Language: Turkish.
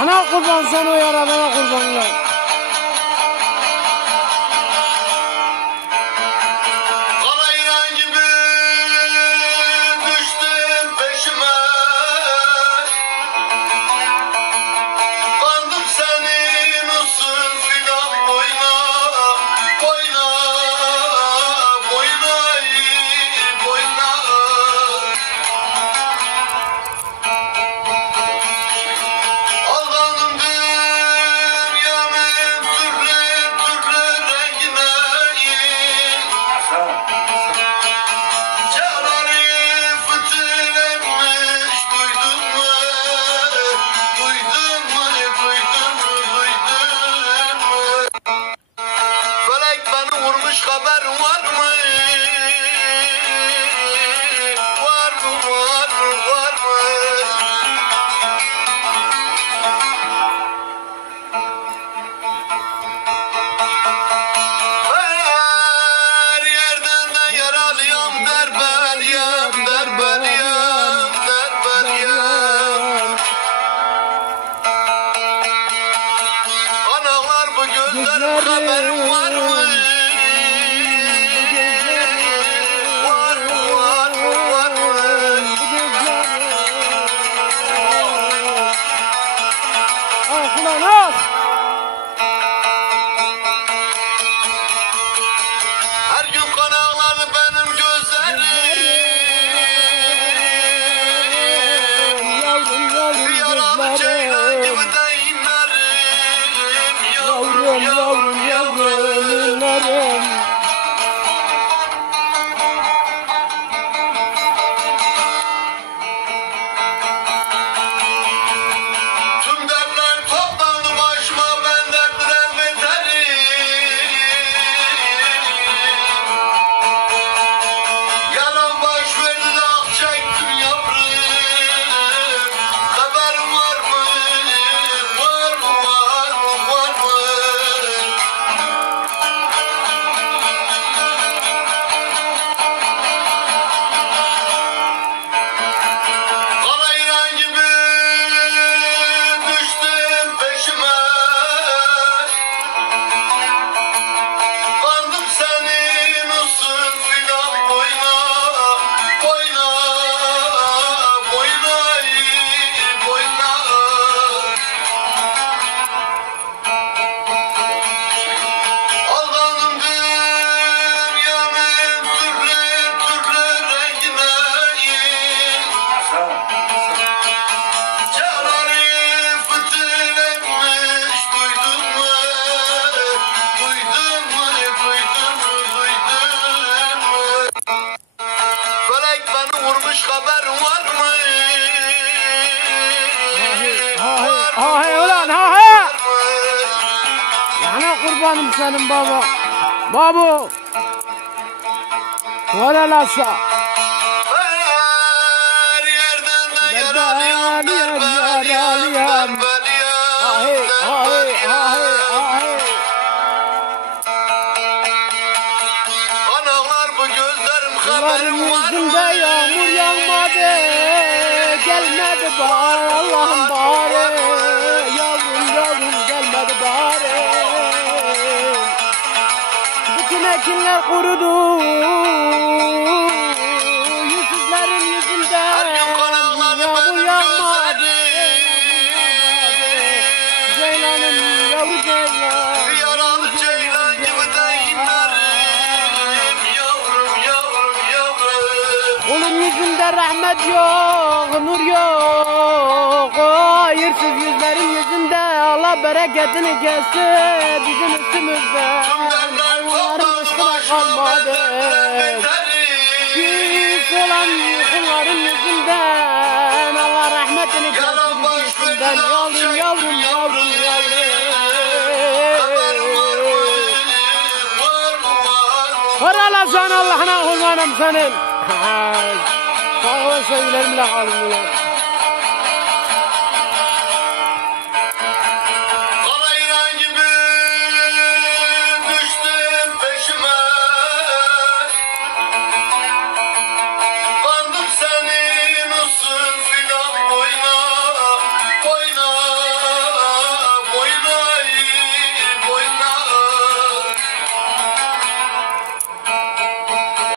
Ana kurban sana o yaradana kurbanlar. Haber var mı? Var mı, var mı, var mı? Her yerden de yaralıyım, derbeliyim, derbeliyim, derbeliyim. Analar bu gözlerim haberim var mı? Her gün kan ağlar benim gözlerim. Yavrum yavrum Yaralı ceylan gibi de inlerim. Yavrum yavrum yavrum inlerim. Tüm dertler toplandı başıma, ben dertler beterim. Yalan baş verdi de ah çektim yavrum. Haberin var mı? Var mı, var mı, var mı? Kara ilan gibi düştüm peşime. Kandım senin olsun fidan boyna, boyna, boyna, boyna. Aldandım dünyanın türlü türlü rengine. Çağları fıtır etmiş, duydun mu? Duydun mu? Duydun mu? Duydun mu? Felek beni vurmuş, haberin var mı? Ahe ulan ahe. Yana kurbanım senin baba. Babu. Valla lasa. Her yerden de yaralıyım, derbeliyim, Ahe ahe derbeliyim, ahe ahe. Analar bu gözlerim Yılların haberim var yüzünde mı? yağmur yağmadı. Gelmedi bahar Allah'ım bari. Yavrum yavrum gelmedi bari. Bütün ekinler kurudu. Yüzsüzlerin yüzünden Her gün kan ağlar yağmur benim yağmadı. gözlerim. Ceylanım yavru ceylan. Yaralı ceylan gibi de inlerim. Yavrum, yavrum, yavrum. Onun yüzünde rahmet yok, nur yok. O hayırsız yüzlerin yüzünde Allah bereketini kessin bizim üstümüzde. Tüm dertler Onların toplandı üstüne başıma, ben kalmadı. dertler Pis beterim. olan kulların yüzünden Allah rahmetini kessin Yalan bizim baş üstümden. verdi, Yavrum çektim yavrum yavrum Haberin yavrum. var mı? Var mı, var mı? Karala sen Allah'ına kurbanım senin. Sağ ol sevgilerimle kalın.